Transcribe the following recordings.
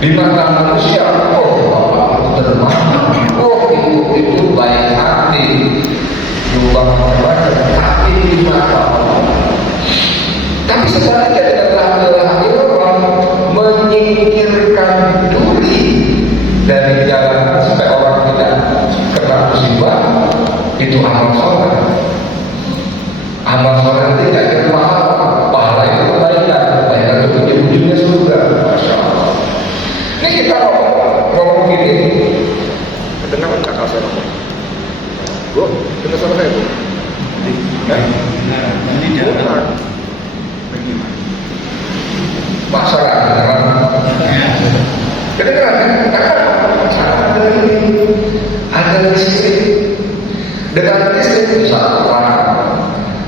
Di mata manusia, oh bapak dermawan, oh itu baik hati, juga macam-macam, tapi di mata Allah. Tapi sebaliknya dengan la ilaha illallah menyingkirkan duri dari jalan supaya orang tidak kena musibah, itu amal soleh. Amal soleh itu tidak kira mahal, pahala itu kebaikan itu ujung-ujungnya surga. Masya Allah. Ini kita ngomong gini, dengar kakak saya ngomong, Bu, dengar sama saya Bu? Ini jalan. Masalah kedengaran ada listrik dengan listrik bisa terang,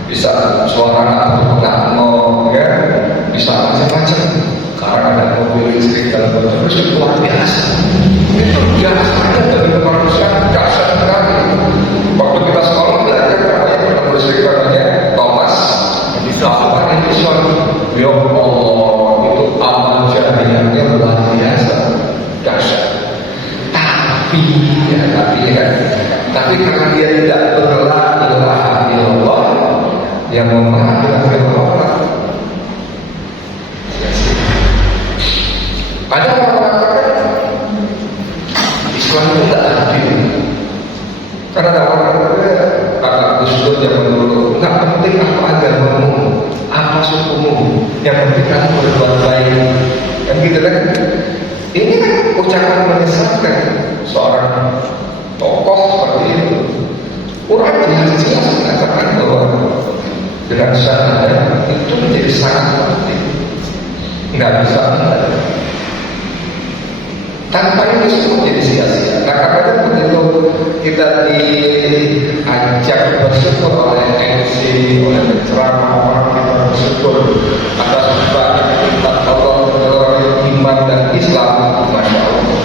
bisa suara nano, ya, bisa macam-macam. Karena ada mobil listrik dalam bentuk itu luar biasa. Itu jasanya dari manusia dasar sekali. Waktu kita sekolah belajar namanya listrik namanya Thomas Edison. Ya Allah, itu amal jariahnya luar biasa, dahsyat. Tapi karena dia tidak berla ilaha illallah, dia memahami firman. Ada orang mengatakan Islam itu tidak adil. Karena ada orang kata Gus Dur zaman dulu, nggak penting apa agamamu, apa sukumu, yang penting kamu berbuat baik. Kan gitu kan? Ini kan ucapan menyesatkan seorang tokoh seperti itu. Quran jelas mengatakan bahwa dengan syahadat itu menjadi sangat penting. Nggak bisa tanpa ini semua jadi sia-sia. Nah, karena begitu kita diajak bersyukur oleh MC, oleh penceramah, orang kita bersyukur atas banyak nikmat Allah melalui iman dan Islam, masya Allah.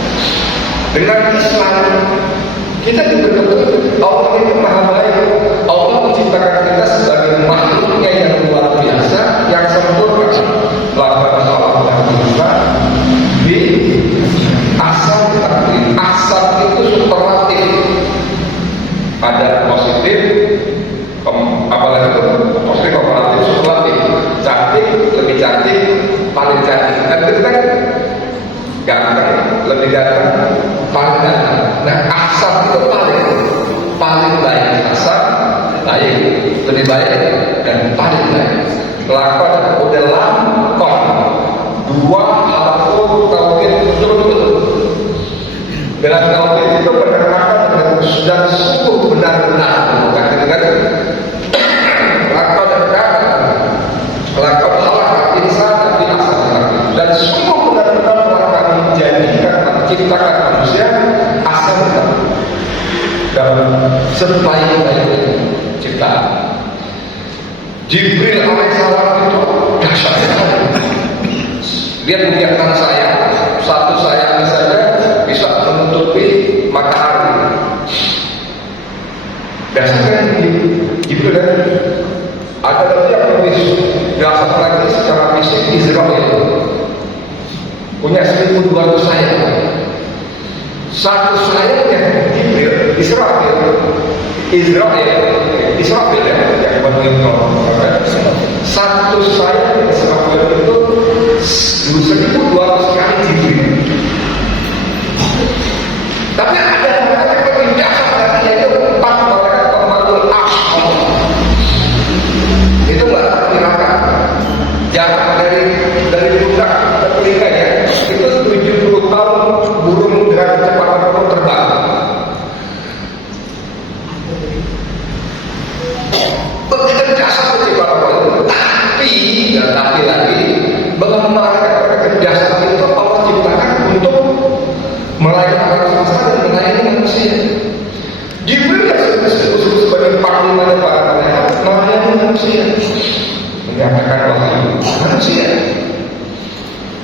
Dengan Islam kita juga betul Allah itu maha baik. Allah menciptakan kita sebagai makhluknya yang luar biasa, yang sempurna. Lakukan Allah dan kita di asal takdir. Asal itu superlatif, ada positif, apalagi itu positif, komparatif, superlatif. Cantik, lebih cantik, paling cantik. Dan itu kan ganteng, lebih ganteng, paling ganteng. Nah, asal itu paling baik. Asal baik, lebih baik, dan paling baik. Lakon udah lakon, dua harfu tauhid betul-betul. Dengan tauhid itu benar-benar dan sungguh benar-benar, bukan dengan lakon dan lakon halak insan tapi asal dan sungguh benar-benar telah kami menjadikan menciptakan manusia asal dalam sebaik-baiknya ciptaan. Jibril alaihissalam itu dahsyat sekali. Dia menyiapkan sayap, satu sayap saja bisa menutupi matahari. Dasarnya Jibril ada lagi yang lebih dasar lagi secara fisik, Israel punya 1.200 sayap. Satu sayapnya Jibril, Israel ya, yang bantuin satu sayap Israel itu 1.200 kali Jibril. Tapi ada yang lebih dasar lagi, yaitu 4 malaikat pemanggul Ash'ar. Itu nggak terkirakan jarak dari pundak ke telinga ya, itu 70 tahun burung dengan kecepatan burung terbang. Begitu dasar kecepatan burung. Tapi lagi bahwa malaikat dasar itu Allah ciptakan untuk melayani alam semesta dan melayani manusia. Jibril sebagai panglima para malaikat melayani manusia, menyampaikan wahyu manusia,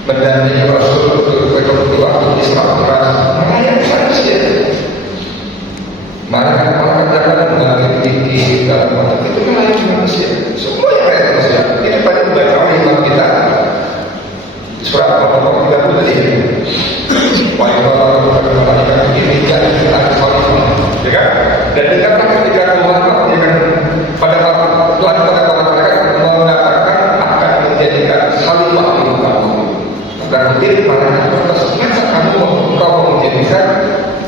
mendampingi Rasul waktu Isra Mi'raj, melayani manusia. Malaikat jangan mengambil tinggi dalam mata itu melayani manusia. Semua yang melayani manusia. Ini pada baca oleh imam kita surat Al-Baqarah 30 tadi.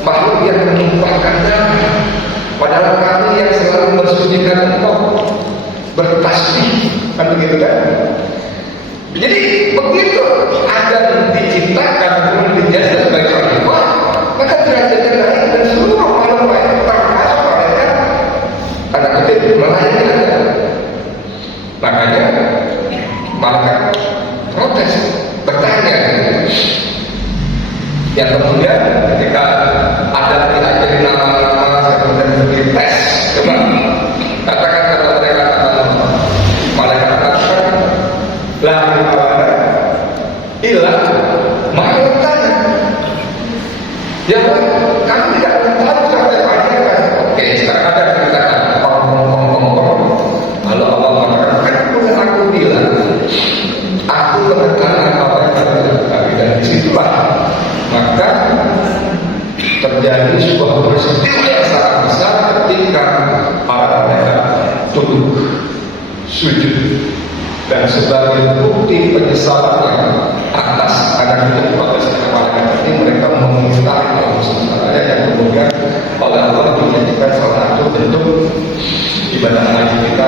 makhluk yang menumpahkan darah, padahal kami yang selalu mensucikan engkau, bertasbih, kan begitu kan? Jadi begitu Adam diciptakan kemudian dijadikan sebagai khalifah, maka derajatnya naik dan seluruh makhluk lain termasuk mereka tanda kutip melayani Adam. Makanya malaikat protes, bertanya. Yang kemudian ketika Adam diajari nama-nama seperti tes, coba katakan kata mereka kata malaikat katakan la ilaha illa makhluk tanya. Ya kami tidak tahu sampai pada kan. Oke, sekarang ada ceritakan lalu Allah mengatakan kan aku bilang aku menekan apa yang kami dan disitulah maka terjadi sebuah peristiwa yang sangat besar ketika para mereka tunduk sujud dan sebagai bukti penyesalannya atas anak itu pada malaikat ini mereka mengingkari Allah SWT yang kemudian oleh Allah dijadikan salah satu bentuk ibadah haji kita.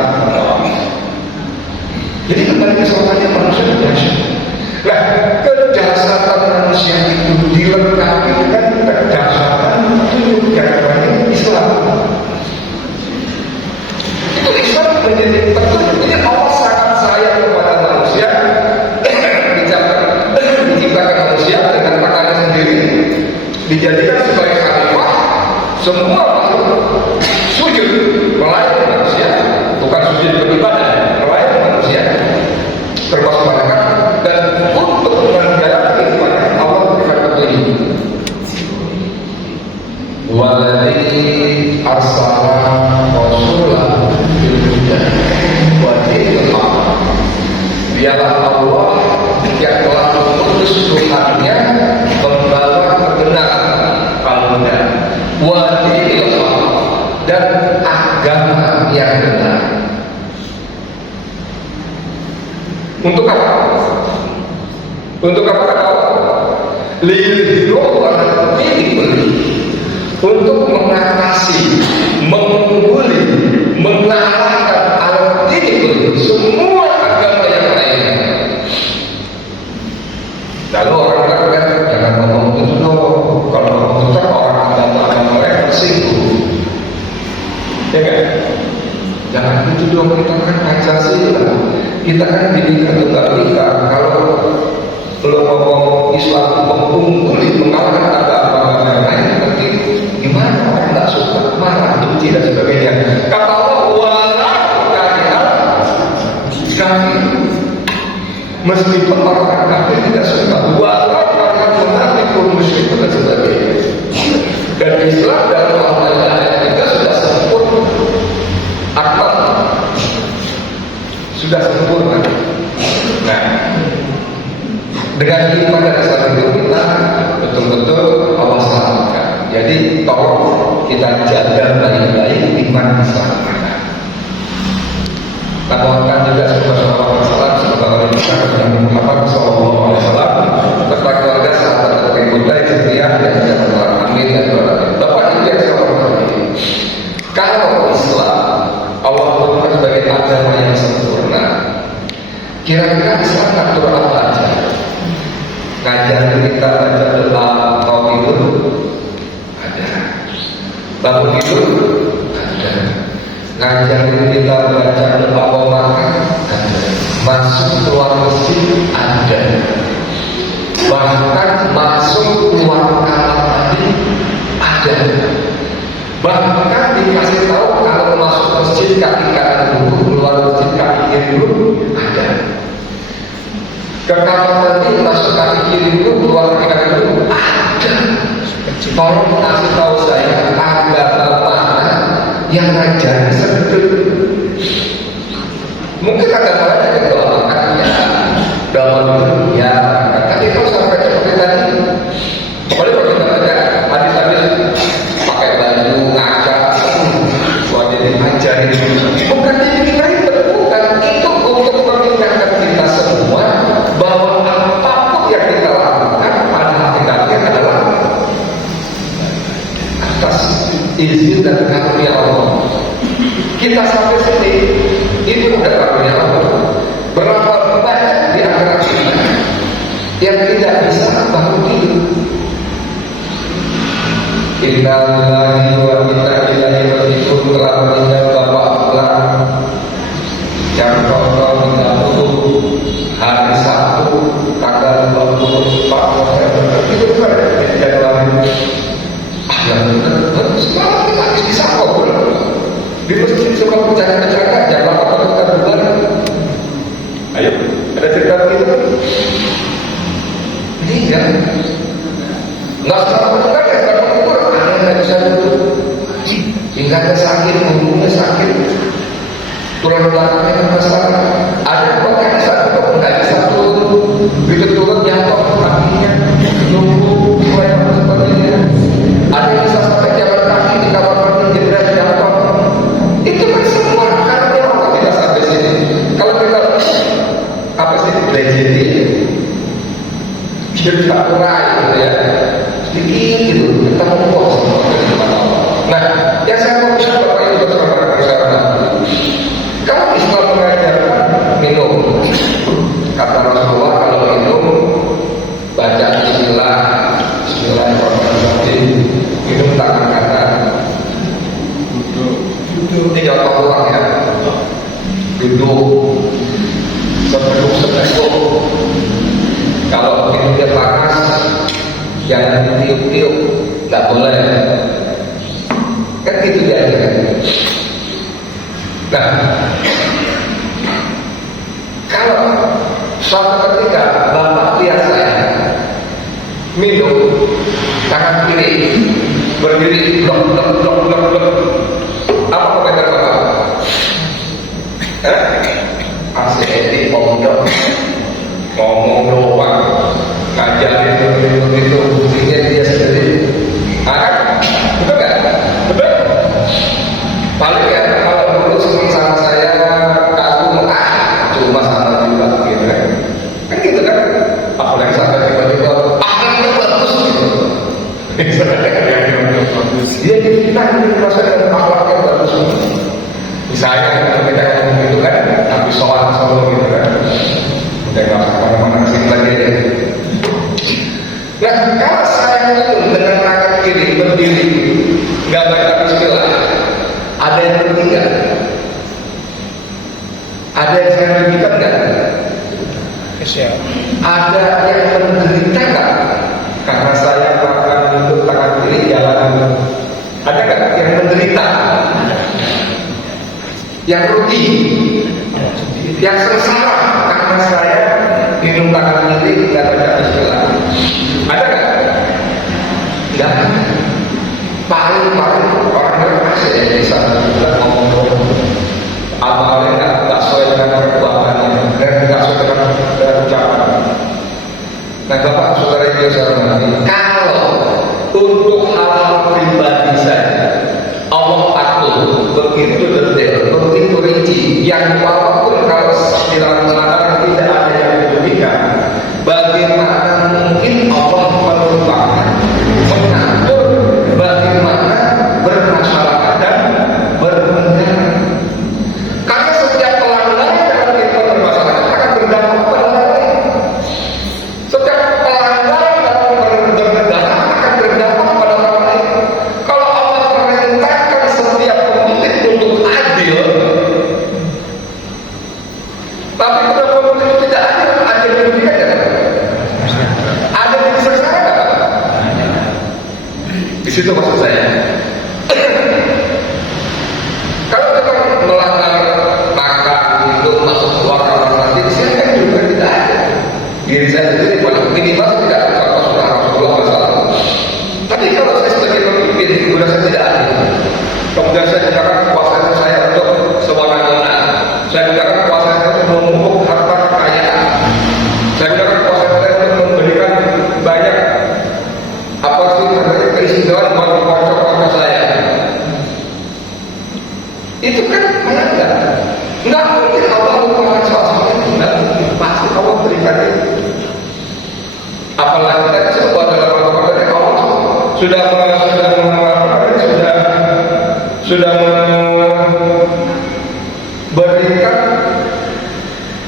Jadi kembali ke soalnya manusia dahsyat. Nah, kedahsyatan manusia itu dilengkapi dengan kedahsyatan tunjuk yang namanya Islam. Itu Islam menjadi petunjuk. Jadi Allah sangat sayang kepada manusia, diciptakan manusia dengan tangannya sendiri, dijadikan sebagai khalifah. Semua makhluk sujud melayani manusia, bukan sujud beribadah, melayani manusia, termasuk malaikat. Dan untuk menjalankan kepada Allah berkata ini, waladhi arsala rasulah bil huda wa dinil haq. Biarlah Allah yang telah mengutus Tuhannya membawa kebenaran al-huda wa dinil haq dan agama yang benar. Untuk apa? Untuk apa kata Allah? Liyudhhiru ala dini kulli. Untuk mengatasi, mengungguli, mengalahkan ala dini kulli, semua agama yang lainnya. Lalu orang bilang jangan ngomong itu dong. Kalau ngomong itu orang agama lain tersinggung. Ya kan? Jangan itu dong, kita kan Pancasila. Kita kan didikan tunggal ika. Kalau ngomong Islam mengungguli, mengalahkan agama yang lain, nanti gimana orang nggak suka, marah, benci dan sebagainya. Kata Allah, walau kami meskipun orang kafir tidak suka, walau orang munafik pun musyrik dan sebagainya. Dan Islam dalam Al-Quran kita sudah sempurna, akal sudah sempurna. Nah, dengan iman dan saat itu kita betul-betul Allah selamatkan. Jadi tolong kita jaga baik-baik iman Islam kita. Laporkan juga salam semoga Allah kepada Muhammad SAW beserta keluarga sahabat dan pengikutnya yang setia dan sejahtera. Amin dan doa. Bapak Ibu yang saya hormati, kalau Islam Allah tentukan sebagai agama yang sempurna, kira-kira Islam atur apa aja? Ngajarin kita baca doa mau tidur ada, bangun tidur ada, ngajarin kita baca doa mau makan ada, masuk keluar masjid ada, bahkan masuk keluar kamar mandi ada, bahkan dikasih tahu kalau masuk masjid kaki kanan dulu, keluar masjid kaki kiri dulu ada. Ke kamar mandi masuk kaki kiri dulu, keluar kaki kanan dulu ada. Tolong kasih tahu saya agama mana yang ngajarin seperti itu. Mungkin agama lain yang doa makan ya, doa dulu ya. Tapi kalau sampai seperti tadi, boleh kalau kita baca hadis-hadis pakai baju ngaca, wajib diajarin. Bukan dibikin ribet, bukan itu untuk mengingatkan kita semua bahwa apapun yang kita lakukan pada hakikatnya adalah atas izin dan karunia Allah. Kita sampai sini, itu udah karunia Allah. Berapa banyak di antara kita yang tidak bisa bangun tidur. Innalillahi wa inna ilaihi raji'un. Telah meninggal Bapak Ablan yang tanggal 30 hari Sabtu tanggal 24 November. Itu bukan Januari. Semalam kita habis di Sako di masjid sebelum berjaga-jaga jam 8 kita bulan. Ayo, ada cerita begitu? Iya. Nggak salah benar ya, kalau ukur ada yang nggak bisa duduk. Pinggangnya sakit, punggungnya sakit, tulang belakangnya bermasalah. Ada yang pakai satu nggak bisa turun, begitu turun jatuh kakinya, nunggu supaya sepertinya. Ada yang bisa sampai jalan kaki di kamar mandi jebret jatuh. Itu kan semua karena orang tidak sampai sini. Kalau kita apa sih tragedi, cerita kurai gitu ya, sedikit gitu kita mau sama Allah. Nah, yang saya mau bilang Bapak Ibu saudara bersama, kalau Islam mengajarkan minum, kata Rasulullah kalau minum baca Bismillah, Bismillahirrahmanirrahim, minum tangan kanan, duduk, ini contoh ulang ya, duduk, sebelum kalau minumnya panas, jangan ditiup-tiup, nggak boleh. Kan gitu dia. Nah, kalau suatu ketika Bapak lihat saya minum tangan kiri berdiri blok, apa komentar Bapak? Asli pondok ngomong doang, ngajarin itu buktinya dia sendiri. Betul nggak? Betul. Paling ya kalau dulu sama saya kagum, cuma sama juga gitu kan. Kan gitu kan. Apalagi sampai tiba-tiba akhlaknya bagus gitu. Dia difitnah di masa dengan akhlaknya bagus. Misalnya kita ngomong gitu kan, tapi soal gitu kan. Udah nggak kemana-mana kesini lagi ya. Nah, kalau saya itu dengan tangan kiri berdiri, nggak baca Bismillah, ada yang bertiga, ada yang saya rugikan nggak? Ada yang menderita nggak? Karena saya makan untuk tangan kiri jalan, ada nggak yang menderita? Yang rugi, yang sengsara karena saya minum tangan kiri nggak baca Bismillah. Ada nggak? Nggak. Paling orang yang masih ya bisa ngomong amalnya nggak sesuai dengan perbuatannya dan nggak sesuai dengan ucapan. Nah, Bapak saudara yang saya hormati, kalau untuk hal-hal pribadi saja Allah atur begitu detail, begitu rinci, yang walaupun kalau dilaksanakan tidak ada yang demikian, bagaimana mungkin Allah menumpahkan, mengatur bagaimana bermasyarakat dan bernegara? Karena setiap pelanggaran dalam kehidupan bermasyarakat akan berdampak pada orang lain. Setiap pelanggaran dalam sudah memberikan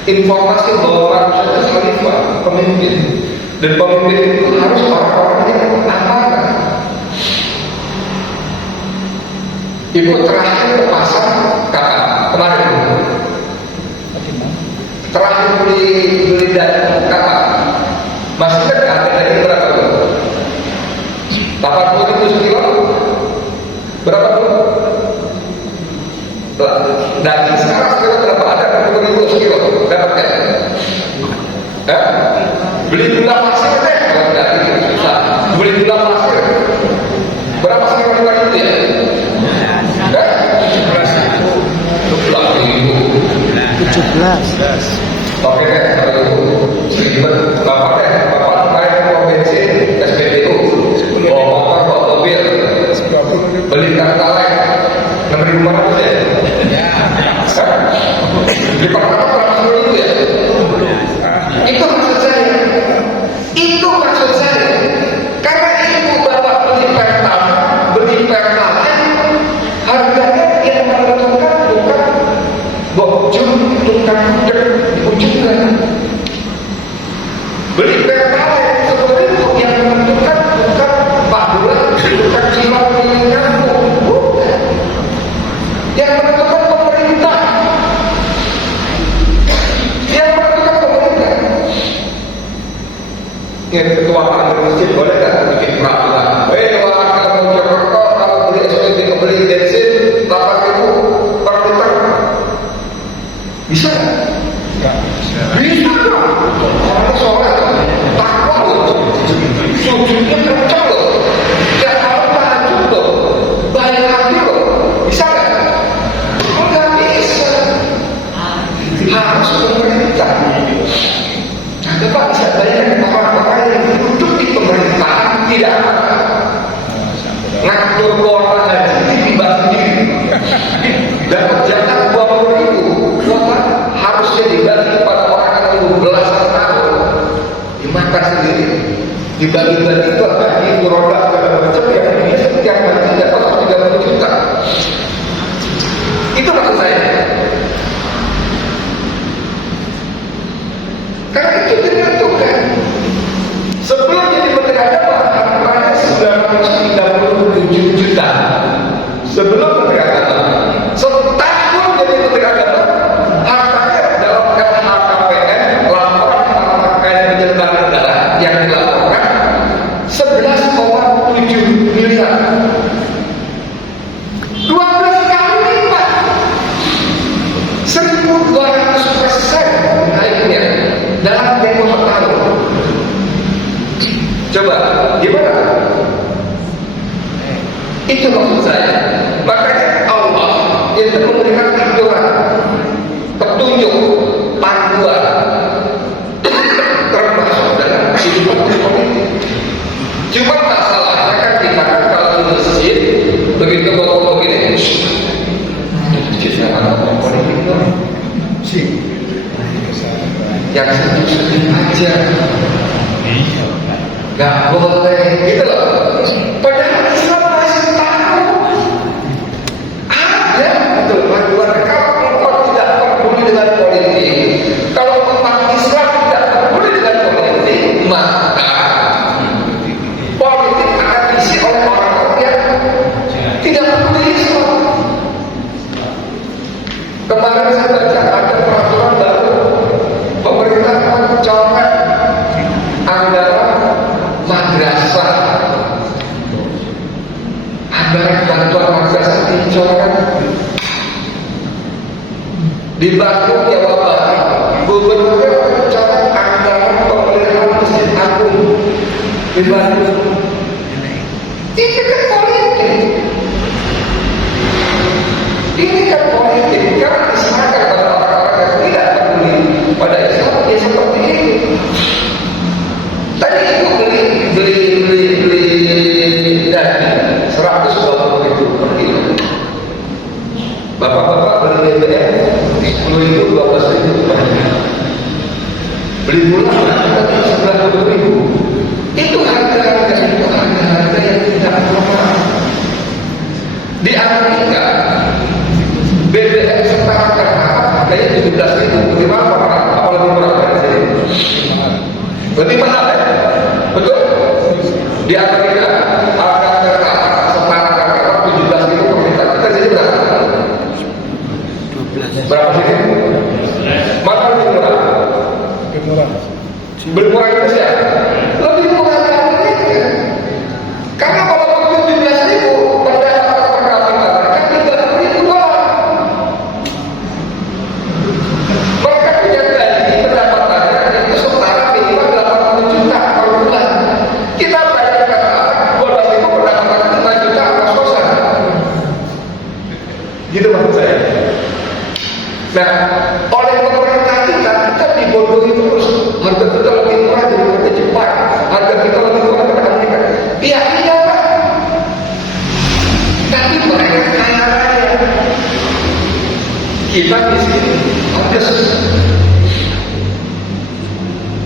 informasi bahwa manusia itu khalifah, pemimpin, dan pemimpin itu harus orang-orang yang amanah. Ibu terakhir ke pasar kapan? Kemarin. Terakhir beli daging kapan? Masih dekat dari berapa tuh? 80.000 sekilo? Berapa tuh? Daging sekarang sekilo berapa? Ada 40.000 sekilo. Dapat kan? Beli gula pasir deh. Kalau daging susah. Beli gula pasir. Berapa sekilo kita itu ya? 17. Oke deh, kalau itu seribu berapa deh? Bapak naik mau bensin, SPBU, bawa motor, bawa mobil, beli Pertalite 6.500 ya? Beli Pertalite 100.000 ya? Itu maksud saya. Itu maksud saya. Karena ibu bapak beli Pertalite, harganya yang menentukan bukan bocor, tukang ujungkan. Beli Pertalite seperti itu yang menentukan bukan Pak Bulan, bukan jiwa milik kamu, bukan. Yang menentukan pemerintah. Yang menentukan pemerintah. Ya, ketua Pak Masjid boleh kan bikin peraturan. Kalau Jakarta kalau beli SPB beli bensin 8.000 per liter. Bisa nggak? Bisa dong. Orang sholat takwa loh, sujudnya kencang loh, tiap malam tahajud loh, banyak hati loh. Bisa nggak? Nggak bisa. Harus pemerintah. Nah, Bapak bisa bayangkan orang-orang yang duduk di pemerintahan tidak ngatur kuota haji tiba sendiri, dapat jatah 20.000, kuota harusnya dibagi pada orang yang tunggu belasan tahun, dimakan sendiri, dibagi-bagi itu haji roda segala macam yang dia setiap hari dapat 30 juta. Itu maksud saya. Karena itu ditentukan. Sebelum jadi menteri agama, hartanya 937 juta. Sebelum menteri agama, setahun jadi menteri agama, hartanya dalam LHKPN, laporan harta kekayaan penyelenggara negara yang dilaporkan 11,7 miliar. 12 kali lipat, 1.200% naiknya dalam tempo setahun. Coba, gimana? Itu maksud saya. Makanya Allah itu memberikan aturan, petunjuk, panduan, termasuk dalam kehidupan politik. Cuma masalahnya kan kita kan kalau di masjid begitu ngomong begini, kita ngomong politik dong, sih, yang setuju aja. Gak boleh gitu loh. Padahal Islam masih tahu ada betul panduan. Kalau umat tidak peduli dengan politik, kalau umat Islam tidak peduli dengan politik, maka politik akan diisi oleh orang-orang yang tidak peduli Islam. Kemarin saya baca ada peraturan baru, pemerintah mencoret anggaran madrasah, anggaran bantuan madrasah dicoret. Di Bandung, Jawa Barat, gubernurnya mencoret anggaran pemeliharaan Masjid Agung di Bandung. Ini kan politik. Ini kan politik. Karena diserahkan pada orang-orang yang tidak peduli pada Islam, ya seperti ini. Tadi itu beli daging 120.000 per kilo. Bapak-bapak beli BBM 10.000, 12.000 per kilo. Beli gula 11.000. Itu harga Di Amerika BBM setara Jakarta kayaknya 17.000. Bagaimana Pak? Apa lebih murah dari sini? Lebih mahal ya? Betul? Di Amerika harga Jakarta setara Jakarta 17.000 per liter. Kita sini berapa? 12. Berapa sini? Mana lebih murah? Lebih murah. Lebih murah Indonesia? Lebih murah di Amerika. Karena kalau 17.000 pendapatan per kapita mereka 30.000 dolar. Mereka punya gaji pendapatannya itu setara minimal 80 juta per bulan. Kita bayarkan 12.000 pendapatan 5 juta kos-kosan. Gitu maksud saya. Nah, oleh pemerintah kita dibodohi terus. Harga kita lebih murah daripada Jepang, harga kita lebih murah daripada Amerika. Iya Pak. Tapi mereka kaya raya, kita miskin. Harga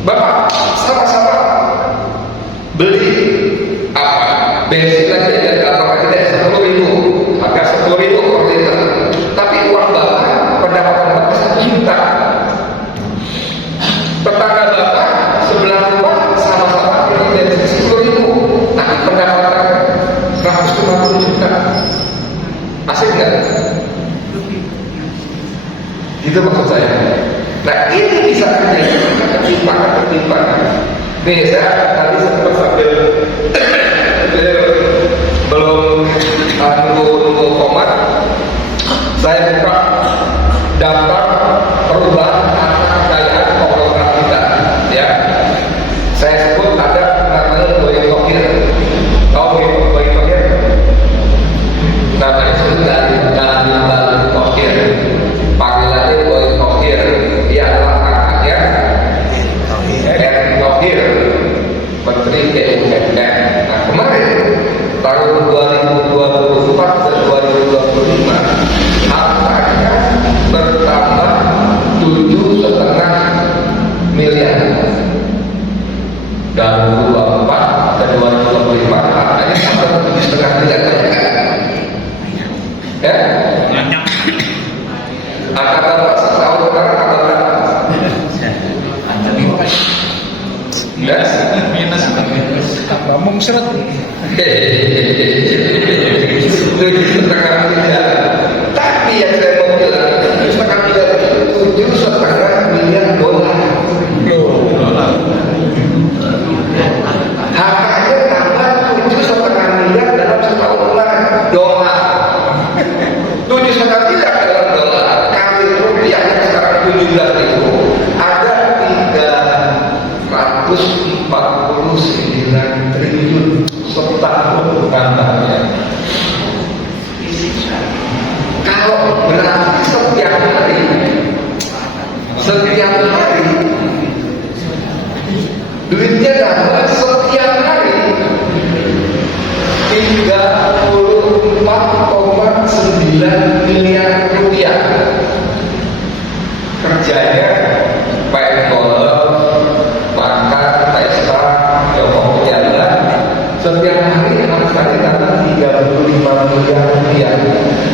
Bapak sama-sama beli apa? Bensin aja ya, kalau kita 10.000, harga 10.000 per liter. Tapi uang Bapak, pendapatan Bapak 1 juta. Tetangga Bapak sebelah rumah sama-sama beli bensin 10.000, tapi pendapatan 150 juta. Asik nggak? Itu maksud saya. Nah ini bisa terjadi ketimpangan. Nih saya tadi sempat sambil belum nunggu komat, saya buka daftar perubahan harta kekayaan konglomerat kita, ya. Saya sebut ada namanya Boy Tokir. Tahu Boy Tokir? Namanya sudah Daniel Tokir. Panggilannya Boy Tokir. Dia adalah kakaknya Erick Thohir, Menteri BUMN. Nah kemarin tahun 2024 dan 2025 hartanya bertambah 7,5 miliar. Dan 2024 dan 2025 hartanya sampai 7,5 miliar. Ya? Angkatan Pak setahun sekarang angkatan berapa? Minus. Ngomong seret. 7,5 miliar. Tapi yang saya mau bilang 7,5 miliar itu 7,5 miliar dolar. Harganya tambah 7,5 miliar dalam setahun dolar. 7,5 miliar dalam dolar. Kali rupiahnya sekarang 17.000. Ada 349 triliun setahun tambahnya. Kalau berarti setiap hari duitnya nambah setiap hari 34,9 miliar rupiah. Kerjanya main golf, makan, pesta, jongkok jalan. Setiap hari harus cari tambah 35 miliar rupiah.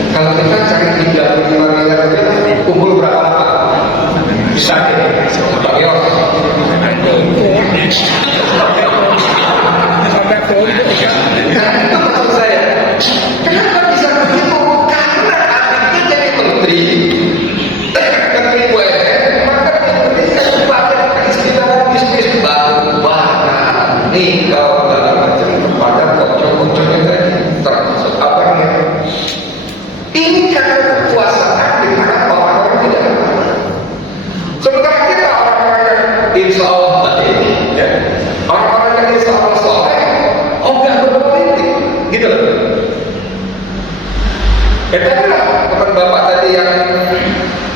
Kalau kita cari 35 miliar rupiah, kumpul berapa lama? Bisa deh, Pak Yos. Nah, itu maksud saya. Kenapa bisa begitu? Karena anaknya jadi menteri BUMN, maka diberikan sebagai keistimewaan bisnis batu bara, nikel, segala macam kepada bocor-bocornya tadi, termasuk abangnya. Ini karena kekuasaan di tangan orang-orang tidak ada. Sementara kita orang-orang yang insya Allah baik, ya, orang-orang yang insya Allah soleh, nggak berpolitik, gitu loh. Tadi lah teman bapak tadi yang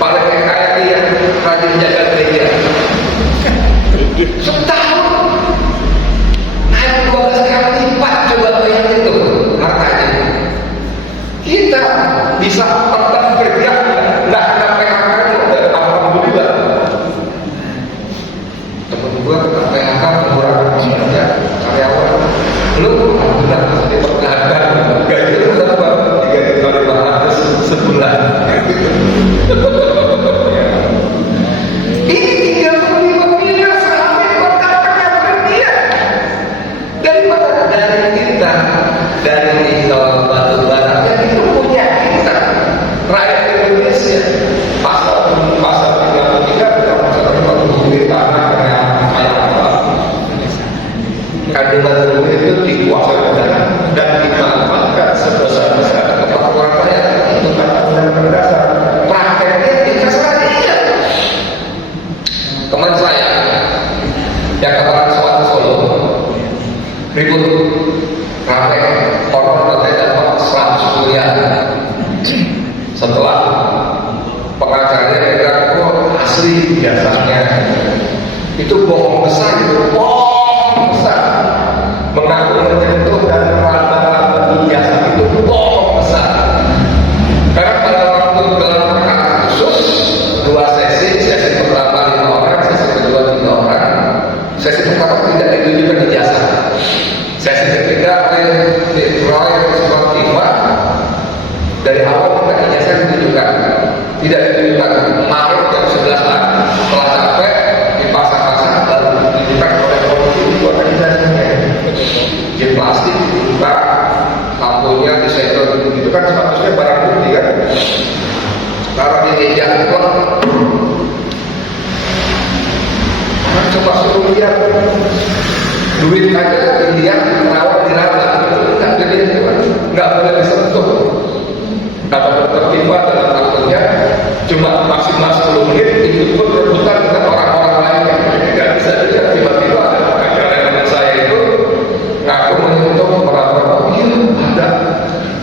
paling kaya yang rajin jaga gereja. Setahun naik 12 kali lipat, coba bayangin itu hartanya. Kita bisa tetap kerja, nggak kena PHK itu, alhamdulillah. Temen gue kena PHK pengurangan kerja karyawan. Lu alhamdulillah masih dipertahankan, gaji lu berapa? 3 gitu. Ini 35 miliar sampai kontaknya berhentian. Dari mana? Dari kita, dari nikel batu bara yang itu punya kita, rakyat Indonesia. Pasal 33 kita masalah bumi tanah kayak apa? Kandungan bumi itu dikuasai negara dan dimanfaatkan sebesar-besar untuk orang kaya. Itu kata undang-undang dasar. Prakteknya dikasih dia. Teman saya yang kepala sekolah Solo ribut rame, orang katanya dapat 100 miliar. Setelah pengacaranya bilang, oh asli jasanya itu bohong besar, itu bohong besar. Mengaku menyentuh dan meraba-raba ijazah itu bohong besar. Karena pada waktu dalam perkara khusus 2 sesi pertama 5 orang, sesi kedua 3 orang. Sesi pertama tidak ditujukan ijazah. Sesi ketiga proyek sportiva dari awal kita ijazah ditujukan, tidak ditujukan. Maret jam 11 lah, setelah capek dipasang-pasang baru ditujukan oleh polisi buat ijazahnya. Di plastik dibuka, lampunya disegel gitu kan, statusnya barang bukti kan. Taruh di meja itu. Orang coba suruh lihat duit aja dilihat, rawat diraba, itu nggak dilihat, nggak boleh disentuh. Kata dokter Tifa dalam akunnya cuma maksimal 10 menit, itu pun rebutan dengan orang-orang lainnya. Nggak bisa dilihat. Tiba-tiba ada teman saya itu ngaku menyentuh meraba-raba. Iya,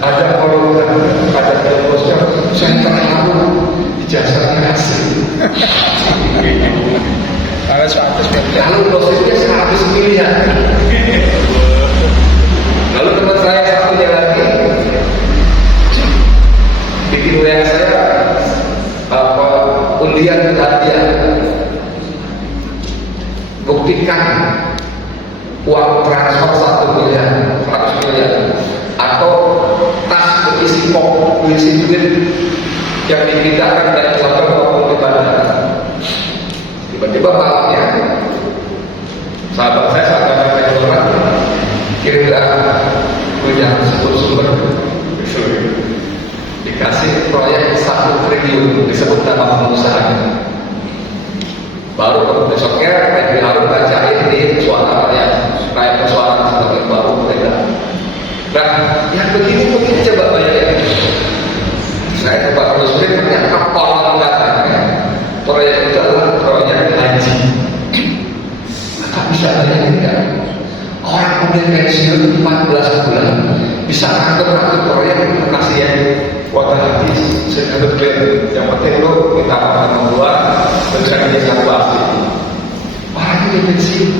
ada orang, ada bosnya, saya terlalu ijazahnya asli. Ada 100 miliar. Lalu dosisnya 100 miliar. Lalu teman saya satunya lagi bikin WA saya undian hadiah. Buktikan uang transfer 1 miliar, 100 miliar, atau tas berisi pok, berisi duit yang dipindahkan dari keluarga maupun di bandara. Tiba-tiba malamnya sahabat saya saat restoran kirim punya sebut sumber dikasih proyek 1 triliun disebut nama pengusahanya. Baru besoknya Menteri Harun bacain di suara rakyat kayak persoalan sebagai baru mereka. Nah, yang begini coba bayangin. Saya coba telusuri ternyata konon katanya proyek itu adalah proyek haji. Maka bisa bayangin kan? Orang udah pensiun 14 bulan bisa ngatur proyek kasih yang kuota haji sekitar clear. Yang penting lo minta sama gua dan saya bisa pasti. Orang udah pensiun.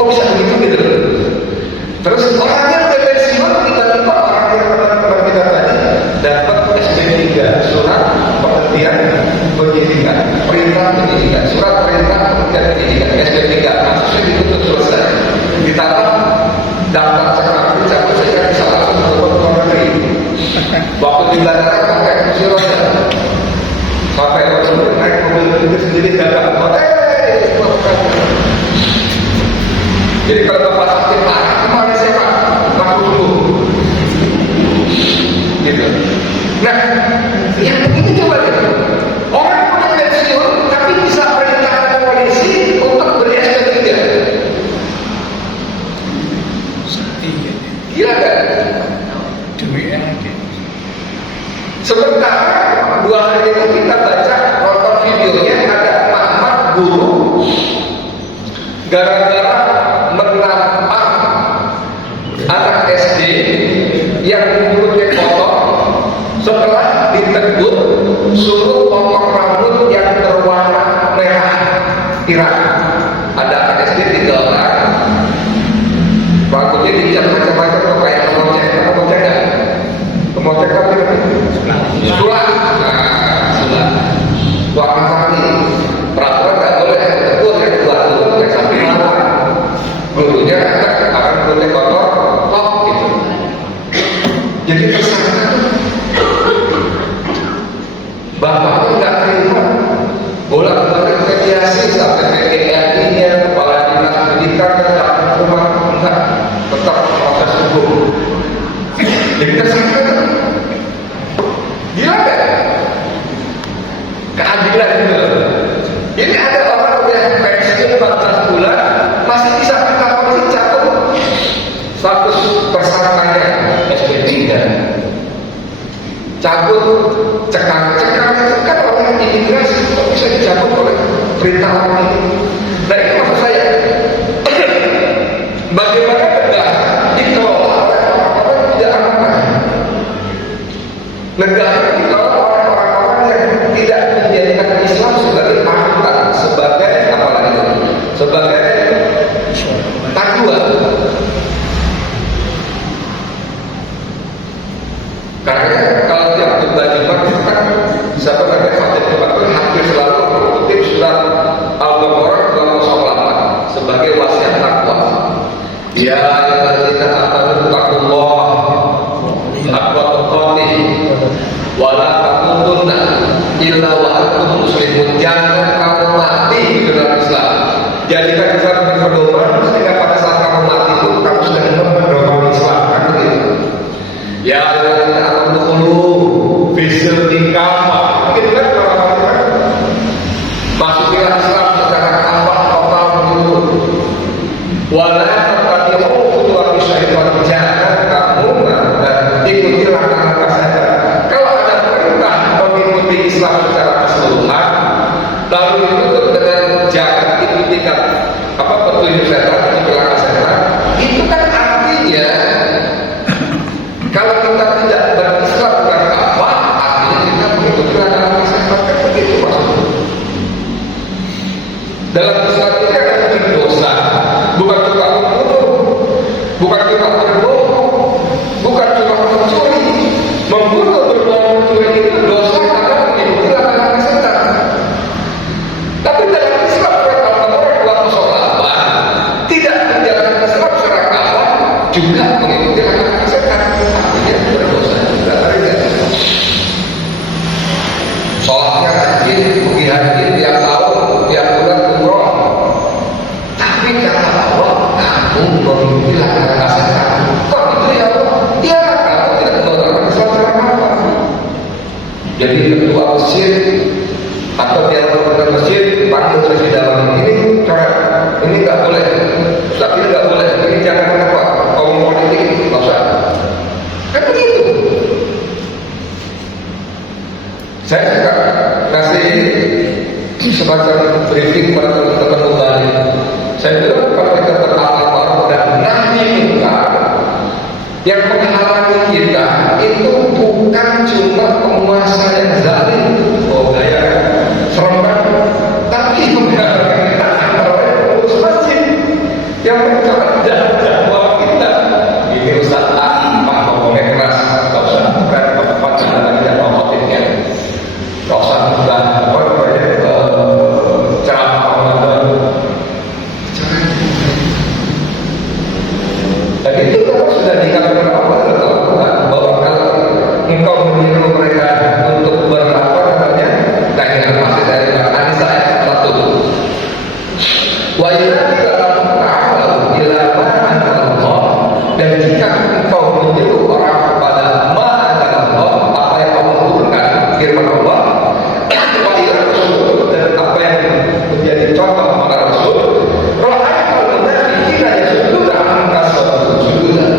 Kok bisa begitu gitu? Terus orangnya udah pensiun tiba-tiba orang yang pernah kita tadi dapat SP3 surat penghentian penyidikan, perintah penyidikan, surat perintah penghentian penyidikan, SP3 kasusnya ditutup selesai, ditambah daftar sekretaris cabut saja bisa langsung ke luar negeri. Waktu di bandara pakai kursi roda, sampai naik mobil itu sendiri dapat jadi kalau bapak sakit parah kemarin saya masuk dulu gitu. Nah, yang begini coba deh, orang punya pensiun tapi bisa perintahkan polisi untuk beri SP3. Gila kan? Duitnya. Sementara 2 hari itu kita baca nonton videonya ada emak-emak guru gara-gara menampar anak SD yang mulutnya kotor, setelah ditegur suruh potong rambut yang berwarna merah pirang. Ada anak SD 3 orang, rambutnya dicat macam-macam kayak kemocek kan? Kemocek apa itu? Sulat. Sulat. Warna-warni. Peraturan nggak boleh tegur yang keluar dulu kayak sampai lawan. Gurunya akan kulitnya kotor, kok gitu. Jadi tersangka Jadi tersangka. Gila kan? Keadilan itu. Ini ada orang yang pensiun 14 bulan masih bisa masih catat status tersangkanya SP3. Cabut cekang oleh imigrasi, kok bisa dicabut oleh perintah orang ini? Nah ini maksud saya, bagaimana negara dikelola oleh orang-orang yang tidak amanah. Negara dikelola oleh orang-orang yang tidak menjadikan Islam sebagai panutan, sebagai apa lagi? Sebagai panduan. Karena kalau tiap khutbah Jumat itu kan bisa berbagai khotib Jumat itu hampir selalu mengutip surat Al-Baqarah 208 sebagai wasiat takwa. Ya ayyuhalladzina amanu taqullaha haqqa tuqatih wa la tamutunna illa wa antum muslimun. Jangan kamu mati di dalam Islam. Jadikan Islam sebagai pedoman sehingga pada saat kamu mati itu kamu sudah memedoman Islam. Kan begitu. Ya ayyuhalladzina amanu dkhulu fi silmi kafah. Gitu kan orang-orang masukilah Islam secara kafah total begitu. Wala taqadimu khutuwati syaitan. Jangan kamu ikuti langkah-langkah setan. Kalau ada perintah mengikuti Islam secara keseluruhan, lalu ditutup dengan jangan ikutikan petunjuk setan, ikuti langkah setan, itu kan artinya kalau kita tidak berislam dengan kafah, artinya kita mengikuti langkah-langkah setan. Kan begitu maksudnya. Dalam Islam ini ada tujuh dosa, bukan cuma membunuh, bukan cuma berbohong, bukan cuma mencuri. Membunuh, berbohong, mencuri itu dosa karena mengikuti langkah-langkah setan. Tapi dalam Islam Al-Baqarah 208 tidak menjalankan Islam secara kafah, juga mengikuti langkah-langkah setan. Artinya berdosa juga. Sholatnya rajin, pergi haji tiap tahun, tiap bulan umroh. Tapi kata Allah, kamu mengikuti langkah-langkah setan. Kok itu ya Allah? Ya, kamu tidak menjalankan Islam secara kafah. Jadi ketua masjid atau dia melakukan masjid panggil di dalam ini coret, ini nggak boleh, tapi nggak boleh, ini jangan apa kaum politik nggak usah. Kan begitu. Saya juga kasih semacam briefing pada teman-teman kembali. Saya bilang kalau kita berapal dan nahi munkar, yang menghalangi kita itu bukan cuma penguasa yang zalim, oh gaya serem banget, tapi menghalangi kita adalah pengurus masjid yang mencoba jadwal kita. Ini Ustaz A, Pak ngomongnya keras, nggak usah bukan tempat dan tidak ngomongnya, nggak usah bukan ceramah Ramadan. Dan itu sudah dikatakan Allah bahwa kalau engkau menyuruh mereka untuk masih dari An-Nisa ayat 1. Wa idza ta'ala ila ma anzalallah, dan jika engkau menyuruh orang kepada ma anzalallah, apa yang Allah turunkan, firman Allah, wa ila rasul, dan apa yang menjadi contoh para rasul, ra'aitul munafiqina yasudduna anka sujudan.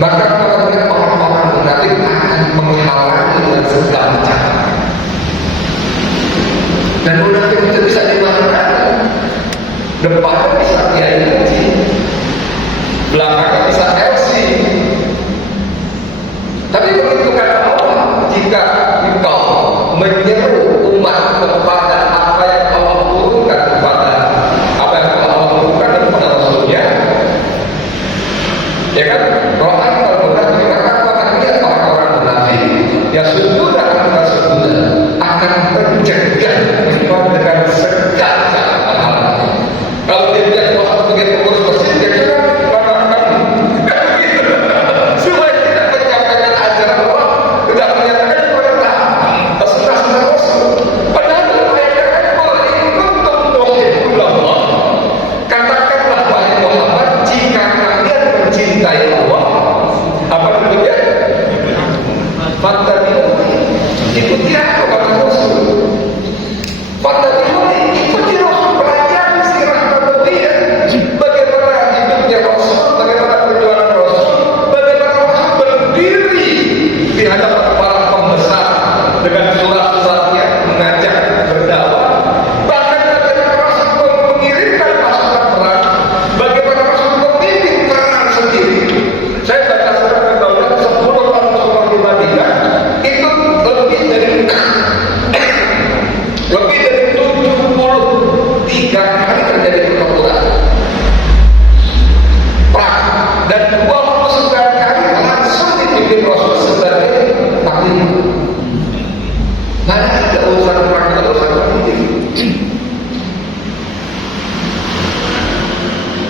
Maka orang-orang munafik akan menghalangi dengan segala cara. Dan munafik itu bisa dimana-mana. Depannya bisa kiai haji, belakangnya bisa LC. Tapi begitu kata Allah, jika engkau menyeru umat kepada apa yang Allah turunkan kepada apa yang Allah turunkan kepada Rasulnya, ya kan? Rohan kalau munafik akan lihat orang-orang munafik ya sudah akan mencegah dengan segala hal. Kalau dia tidak kuasa sebagai pengurus masjid, dia kira kamu begitu. Supaya tidak menyampaikan ajaran Allah, tidak menyatakan perintah Rasul. Padahal ayat-ayat di hadapan para pembesar dengan surat-suratnya mengajak berdakwah. Bahkan bagaimana Rasul mengirimkan pasukan perang, bagaimana Rasul memimpin perang sendiri. Saya baca surat Al-Baqarah 10 tahun Rasulullah di Madinah itu lebih dari 73 kali terjadi pertempuran perang dan 29 kali langsung dipimpin Rasul sebagai panglima. Mana ada urusan perang dan urusan politik.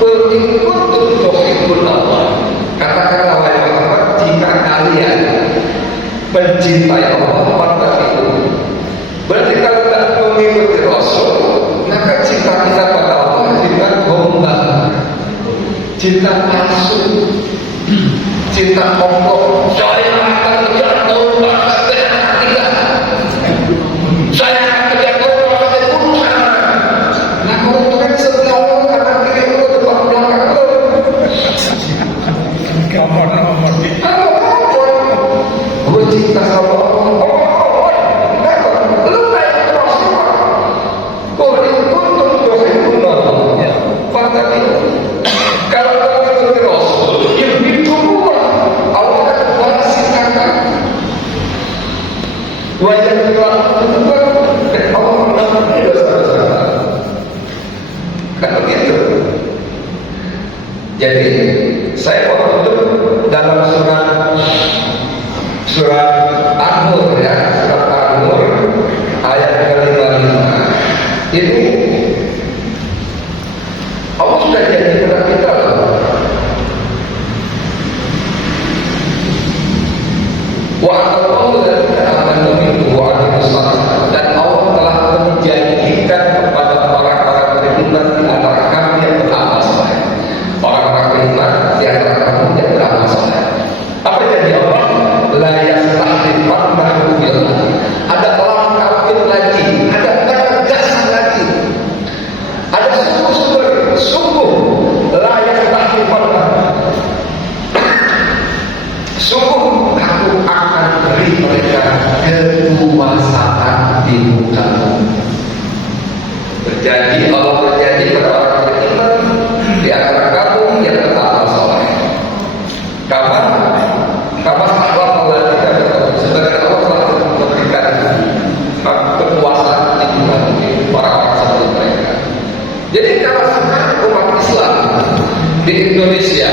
Berikut untuk ikut Allah. Katakanlah wahai Muhammad, jika kalian mencintai Allah pada itu, berarti kalau tidak mengikuti Rasul, maka cinta kita pada Allah cinta gombal, cinta palsu, cinta pokok. Saya akan kejar gombal sampai tidak. Saya akan kejar gombal sampai bunuh sana. Nah, kalau Tuhan sebelah Allah kanan kiri Allah depan belakang Allah. Nomor. Gue cinta sama Allah. Lu naik Rasul. Kau untuk dohim Allah. Fakta itu. Kalau kau ikuti Rasul, yang ditunggu Allah akan balaskan kata. Wajah Allah mengampuni dosa-dosa. Kan begitu. Jadi saya mau tutup dalam surat An-Nur ya, surat An-Nur ayat ke-55. Ini Allah sudah janji kepada kita loh. Wa aqallahu dzalika amanu minhu wa amilu shalihat. Dan Allah telah menjanjikan kepada orang-orang beriman di antara kami yang beramal saleh. Orang-orang beriman di antara kamu yang beramal saleh. Apa janji Allah? La yastakhlifannahu fil ardh. Ada orang kafir lagi, ada penegasan lagi. Ada sungguh la yastakhlifannahu. Sungguh aku akan beri mereka kekuasaan di muka bumi. Berjanji, Allah berjanji kepada orang beriman di antara kamu yang beramal saleh. Kamu Allah tidak sebagai Allah telah memberikan kekuasaan di muka bumi orang-orang seperti mereka. Jadi kalau sekarang umat Islam di Indonesia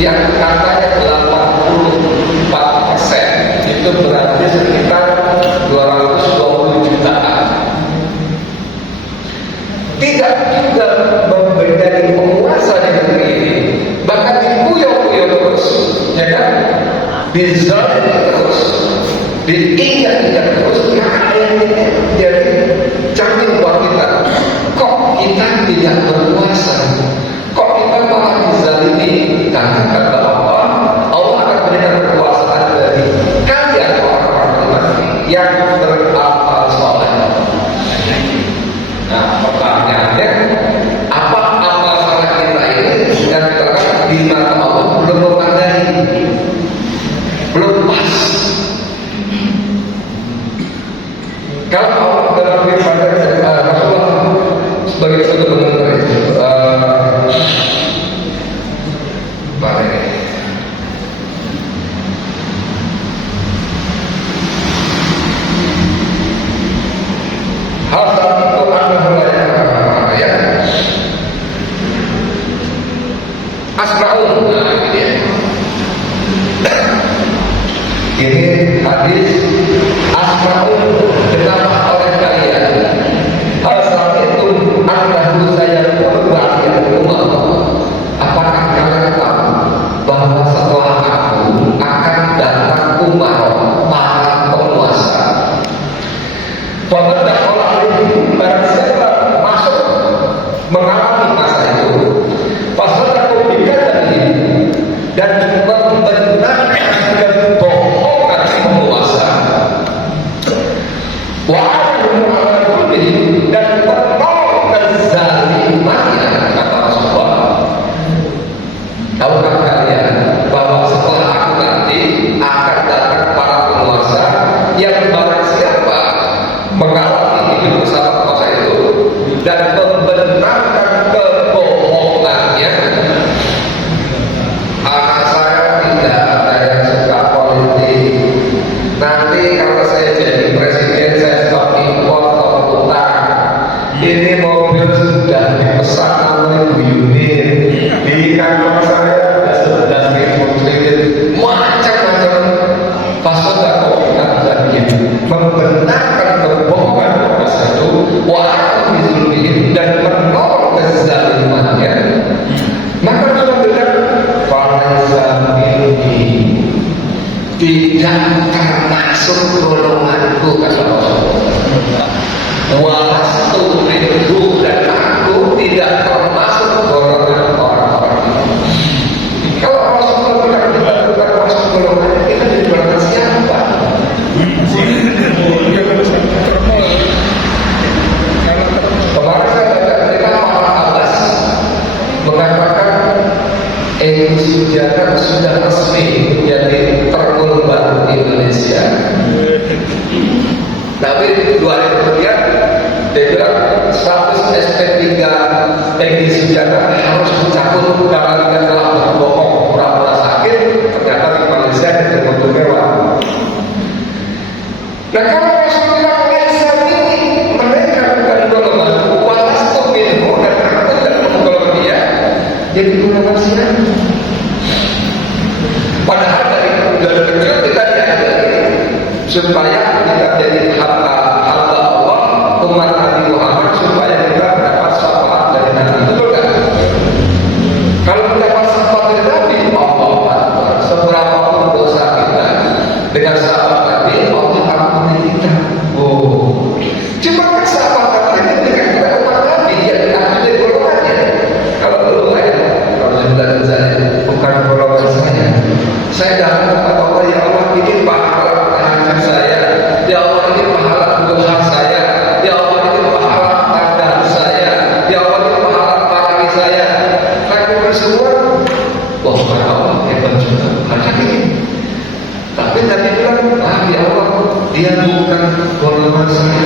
yang katanya 84%, itu berarti sekitar 220 jutaan. Tidak juga menjadi penguasa di negeri ini, bahkan dikuyok-kuyok terus, ya kan? Dizalimi terus, diinjak-injak terus. Maka ini jadi cermin buat kita. Kok kita tidak berkuasa? Kok kita malah dizalimi? Karena kata Allah akan berikan kekuasaan dari kalian orang-orang beriman yang beramal saleh. Nah, pertanyaannya, apa amal saleh kita ini yang terkait di mata Allah belum memadai, belum pas. Kalau Allah dalam firman Rasulullah sebagai satu pendengar hal saat itu anda mulai ya asma'un. Nah ini dia. Ini hadis asma'un kenapa oleh kalian hal saat itu anda saya berbuat yang umar. Apakah kalian tahu bahwa setelah aku akan datang umar para penguasa? Bahwa barang siapa masuk mengalami masa itu, pasal aku dikatakan dan membenarkan kebohongan penguasa, membenarkan kebohongan mereka satu, wa'alam bizulmihim, dan menolak kezalimannya, maka sudah bilang falaisa minni, tidak termasuk golonganku, kata Rasulullah. Walastu minhu, dan aku tidak termasuk golongan orang-orang ini. Kalau Rasulullah bilang kita bukan masuk golongan, kita jadi golongan siapa? Kemarin saya baca ketika Pak Abbas mengatakan Sujana sudah resmi menjadi tergol baru di Indonesia. Tapi 2 hari kemudian dia bilang status SP3 Egy Sujana harus dicabut karena dia telah berbohong pura-pura sakit, ternyata di Malaysia dia terbentuk mewah. Nah kalau Rasulullah Laisa ini mereka bukan golongan walastu minhu, dan aku tidak golongan dia, jadi golongan siapa? Padahal dari kecil kita diajari supaya kita jadi hamba Allah, umat Nabi Muhammad, supaya kita dapat syafaat dari Nabi. Betul kan? Kalau kita dapat syafaat dari Nabi, Allah Akbar, seberapa pun dosa kita, dengan syafaat Nabi, Allah ampuni kita. Oh, cuma kan syafaat Nabi dengan kita umat Nabi yang diambil golongannya. Kalau dulu kalau saya bukan golongan saya dapat kata Allah, ya Allah ini pahala tahajud saya, ya Allah ini pahala duha saya, ya Allah ini pahala tanda saya, ya Allah ini pahala tarawih saya. Saya semua, wah karena Allah hebat juga, ada ini. Tapi tadi bilang, ya Allah, dia bukan golongan saya.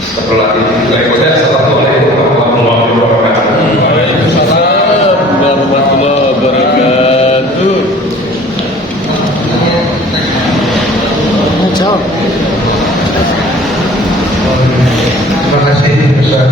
Setelah itu, assalamualaikum warahmatullahi wabarakatuh. Warahmatullahi wabarakatuh. Terima kasih Ustaz.